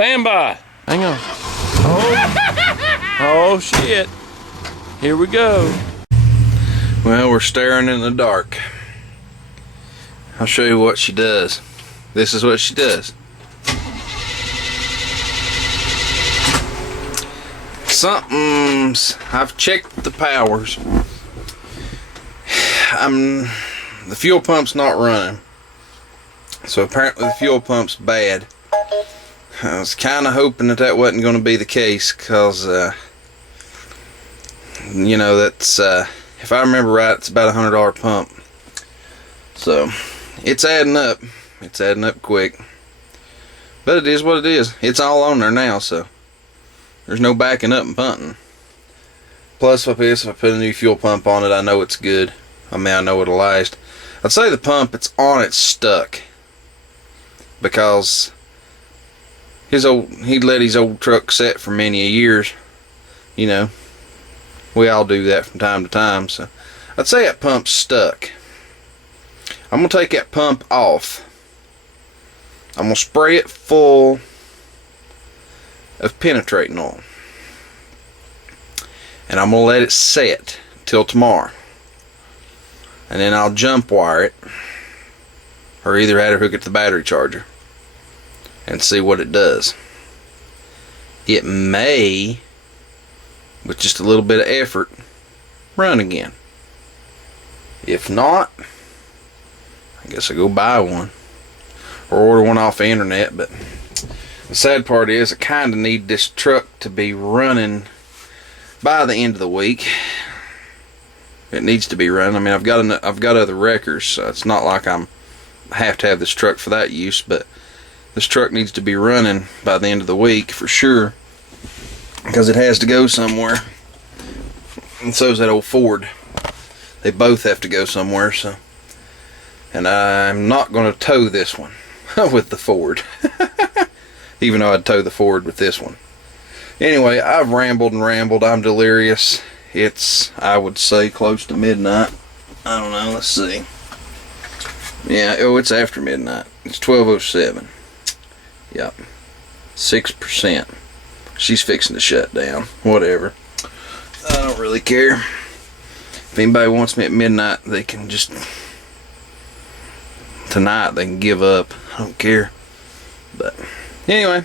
Stand by. Hang on. Oh shit. Here we go. Well, we're staring in the dark. I'll show you what she does. This is what she does. I've checked the powers. The fuel pump's not running. So apparently the fuel pump's bad. I was kind of hoping that wasn't going to be the case, because you know, that's if I remember right, it's about $100 pump. So it's adding up. It's adding up quick. But it is what it is. It's all on there now, so there's no backing up and punting. Plus, if I put a new fuel pump on it, I know it's good. I mean, I know it'll last. I'd say the pump it's on, it's stuck, because he'd let his old truck set for many years. You know, we all do that from time to time. So I'd say that pump's stuck. I'm gonna take that pump off. I'm gonna spray it full of penetrating oil, and I'm gonna let it set till tomorrow, and then I'll jump wire it, or either have it hook it to the battery charger and see what it does. It may, with just a little bit of effort, run again. If not, I guess I'll go buy one or order one off the internet. But the sad part is I kind of need this truck to be running by the end of the week. It needs to be running. I mean, I've got other wreckers, so it's not like I have to have this truck for that use, but this truck needs to be running by the end of the week for sure, because it has to go somewhere. And so's that old Ford. They both have to go somewhere. So, and I'm not going to tow this one with the Ford, even though I'd tow the Ford with this one. Anyway, I've rambled and rambled. I'm delirious. It's, I would say, close to midnight. I don't know. Let's see. Yeah, oh, it's after midnight. It's 12:07. Yep. 6%. She's fixing to shut down. Whatever. I don't really care. If anybody wants me at midnight, they can just... Tonight, they can give up. I don't care. But, anyway.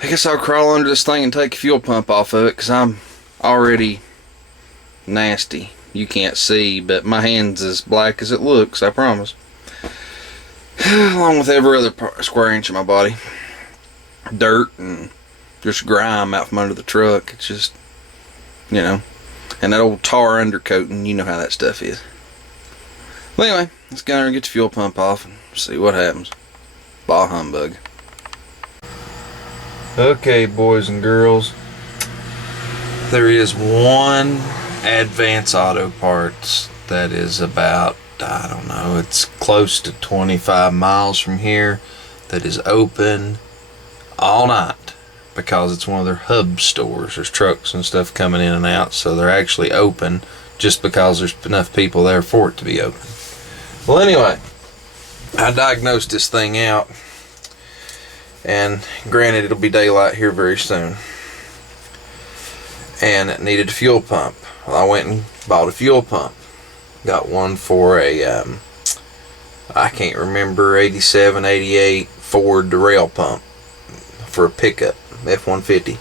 I guess I'll crawl under this thing and take a fuel pump off of it, because I'm already nasty. You can't see, but my hand's as black as it looks, I promise. Along with every other square inch of my body. Dirt and just grime out from under the truck. It's just, you know, and that old tar undercoating, you know how that stuff is. Well, anyway, let's go there and get the fuel pump off and see what happens. Bah humbug. Okay, boys and girls, there is one Advance Auto Parts that is about, I don't know, it's close to 25 miles from here, that is open all night, because it's one of their hub stores. There's trucks and stuff coming in and out, so they're actually open just because there's enough people there for it to be open. Well, anyway, I diagnosed this thing out, and granted, it'll be daylight here very soon, and it needed a fuel pump. Well, I went and bought a fuel pump. Got one for a I can't remember, 87, 88 Ford rail pump for a pickup, F-150.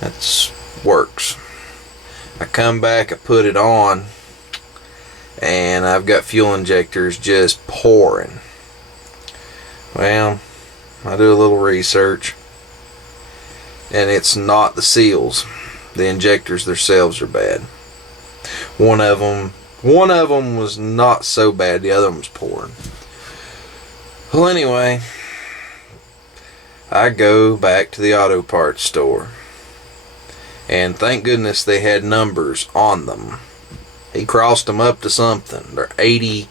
That's works. I come back, I put it on, and I've got fuel injectors just pouring. Well, I do a little research, and it's not the seals. The injectors themselves are bad. One of them was not so bad. The other one was pouring. Well, anyway, I go back to the auto parts store, and thank goodness they had numbers on them. He crossed them up to something. They're 80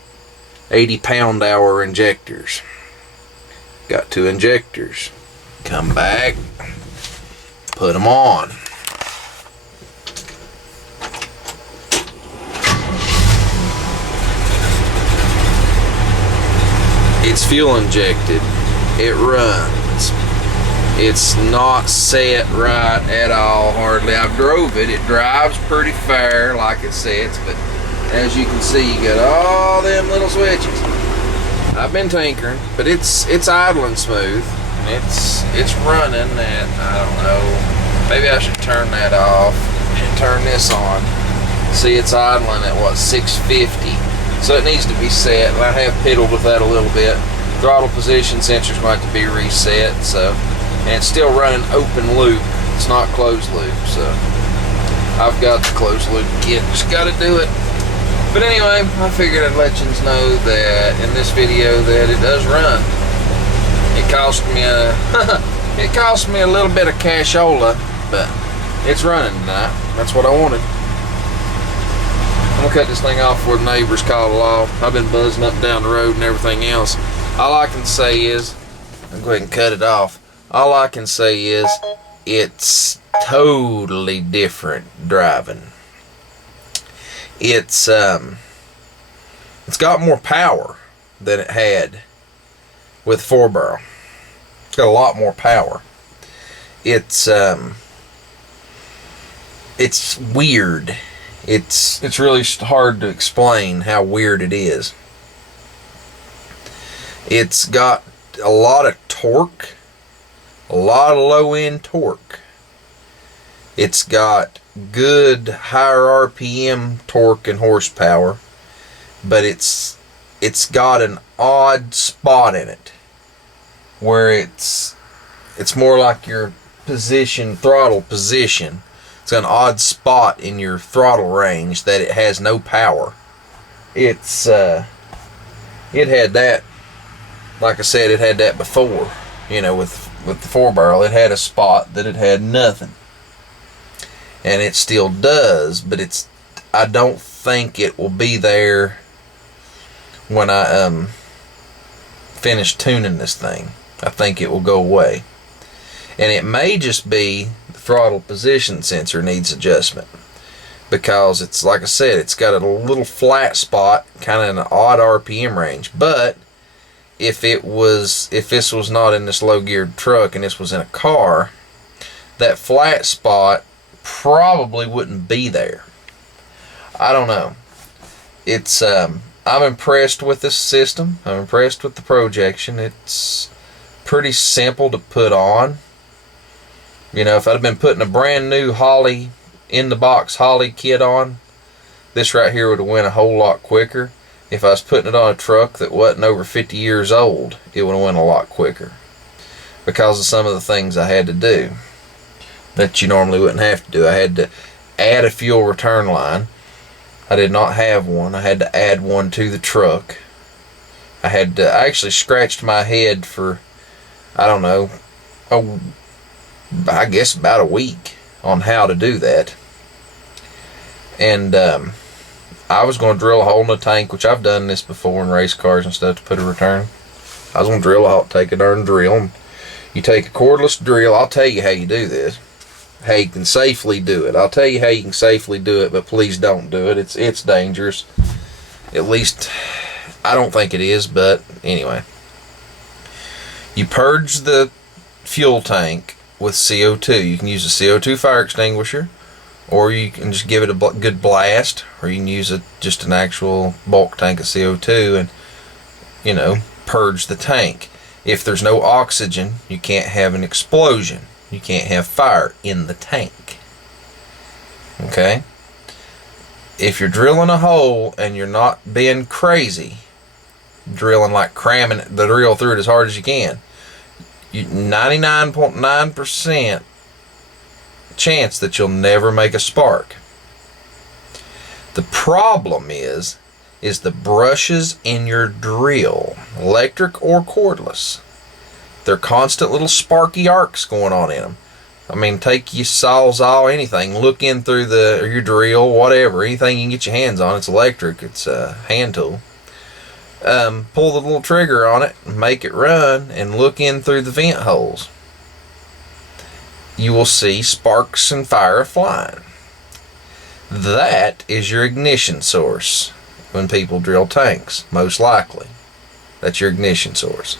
pound-hour injectors. Got 2 injectors. Come back, put them on. It's fuel injected. It runs. It's not set right at all, hardly. I've drove it. It drives pretty fair like it sets, but as you can see, you got all them little switches. I've been tinkering, but it's idling smooth, and it's running at, I don't know, maybe I should turn that off and turn this on. See, it's idling at what, 650, so it needs to be set, and I have piddled with that a little bit. Throttle position sensors might have to be reset, so, and it's still running open loop. It's not closed loop, so I've got the closed loop kit, just got to do it. But anyway, I figured I'd let you know that in this video that it does run. It cost me a little bit of cashola, but it's running tonight. That's what I wanted. I'm gonna cut this thing off before the neighbors call it off. I've been buzzing up and down the road and everything else. All I can say is, I'll go ahead and cut it off. All I can say is, it's totally different driving. It's got more power than it had with 4-barrel. It's got a lot more power. It's weird. It's really hard to explain how weird it is. It's got a lot of torque, a lot of low-end torque. It's got good higher RPM torque and horsepower, but it's got an odd spot in it where it's more like your throttle position. It's got an odd spot in your throttle range that it has no power. It had that, like I said, it had that before, you know, with the 4-barrel. It had a spot that it had nothing. And it still does, but I don't think it will be there when I finish tuning this thing. I think it will go away. And it may just be the throttle position sensor needs adjustment, because it's, like I said, it's got a little flat spot, kind of in an odd RPM range. But if this was not in this low geared truck and this was in a car, that flat spot probably wouldn't be there. I don't know. I'm impressed with this system. I'm impressed with the projection. It's pretty simple to put on. You know, if I'd have been putting a brand new Holley in the box Holley kit on, this right here would have went a whole lot quicker. If I was putting it on a truck that wasn't over 50 years old, it would have went a lot quicker, because of some of the things I had to do that you normally wouldn't have to do. I had to add a fuel return line. I did not have one. I had to add one to the truck. I actually scratched my head for, I don't know, I guess about a week on how to do that. And I was going to drill a hole in the tank, which I've done this before in race cars and stuff, to put a return. I was going to drill a hole, take a darn drill, and you take a cordless drill. I'll tell you how you do this. How you can safely do it. I'll tell you how you can safely do it, but please don't do it. It's dangerous. At least, I don't think it is, but anyway. You purge the fuel tank with CO2. You can use a CO2 fire extinguisher, or you can just give it a good blast, or you can use just an actual bulk tank of CO2 and, you know, purge the tank. If there's no oxygen, you can't have an explosion. You can't have fire in the tank. Okay? If you're drilling a hole and you're not being crazy, drilling like cramming the drill through it as hard as you can, 99.9% chance that you'll never make a spark. The problem is the brushes in your drill, electric or cordless. They're constant little sparky arcs going on in them. I mean, take your sawzall, anything, look in through your drill, whatever, anything you can get your hands on. It's electric, it's a hand tool. Pull the little trigger on it, make it run, and look in through the vent holes. You will see sparks and fire flying. That is your ignition source when people drill tanks, most likely. That's your ignition source.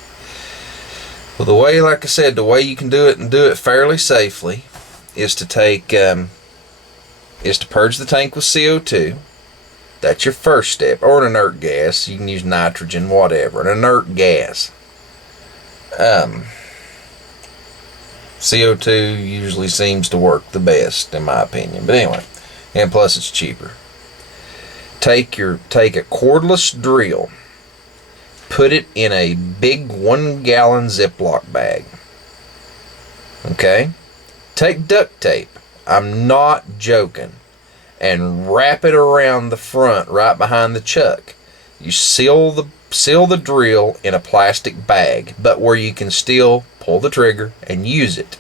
Well, the way, like I said, the way you can do it and do it fairly safely is to take, is to purge the tank with CO2. That's your first step, or an inert gas. You can use nitrogen, whatever, an inert gas. CO2 usually seems to work the best, in my opinion. But anyway, and plus it's cheaper. Take a cordless drill, put it in a big 1 gallon Ziploc bag. Okay? Take duct tape, I'm not joking, and wrap it around the front right behind the chuck. You seal the drill in a plastic bag, but where you can still pull the trigger and use it.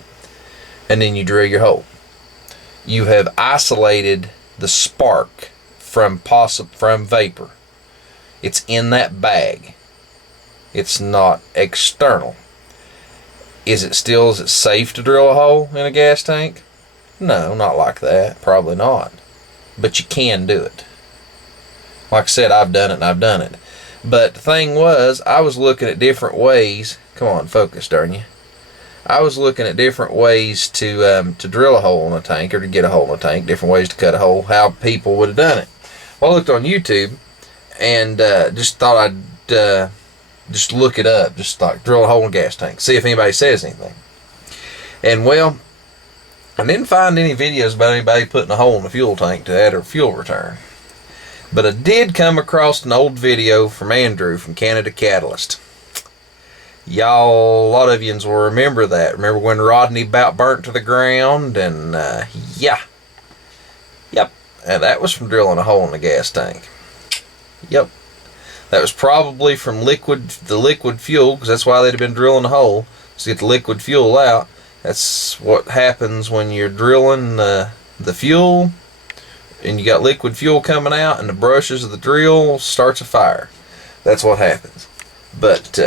And then you drill your hole. You have isolated the spark from vapor. It's in that bag. It's not external. Is it safe to drill a hole in a gas tank? No, not like that. Probably not. But you can do it. Like I said, I've done it and I've done it. But the thing was, I was looking at different ways. Come on, focus, darn you. I was looking at different ways to drill a hole in a tank, or to get a hole in a tank, different ways to cut a hole, how people would have done it. Well, I looked on YouTube and just thought I'd just look it up, just like drill a hole in a gas tank, see if anybody says anything. And well, I didn't find any videos about anybody putting a hole in a fuel tank to add a fuel return. But I did come across an old video from Andrew from Canada Catalyst. Y'all, a lot of yous will remember that. Remember when Rodney about burnt to the ground? And yeah. Yep. And that was from drilling a hole in the gas tank. Yep. That was probably from the liquid fuel, because that's why they'd have been drilling the hole, to get the liquid fuel out. That's what happens when you're drilling the fuel, and you got liquid fuel coming out, and the brushes of the drill starts a fire. That's what happens. But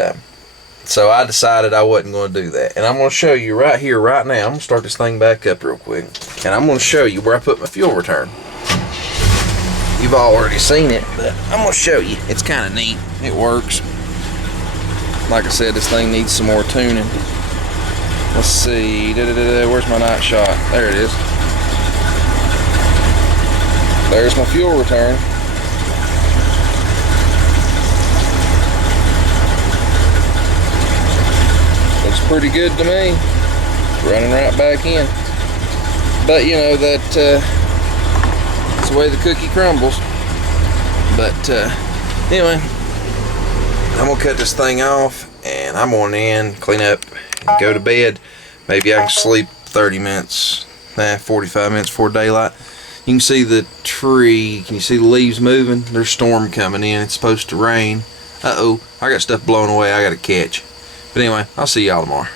so I decided I wasn't going to do that. And I'm going to show you right here, right now. I'm going to start this thing back up real quick. And I'm going to show you where I put my fuel return. You've already seen it, but I'm going to show you. It's kind of neat. It works. Like I said, this thing needs some more tuning. Let's see. Where's my night shot? There it is. There's my fuel return. Looks pretty good to me. It's running right back in. But you know, that's the way the cookie crumbles. But anyway, I'm gonna cut this thing off, and I'm going in, clean up, and go to bed. Maybe I can sleep 30 minutes, 45 minutes before daylight. You can see the tree. Can you see the leaves moving? There's storm coming in. It's supposed to rain. Uh-oh, I got stuff blown away I gotta catch. But anyway, I'll see y'all tomorrow.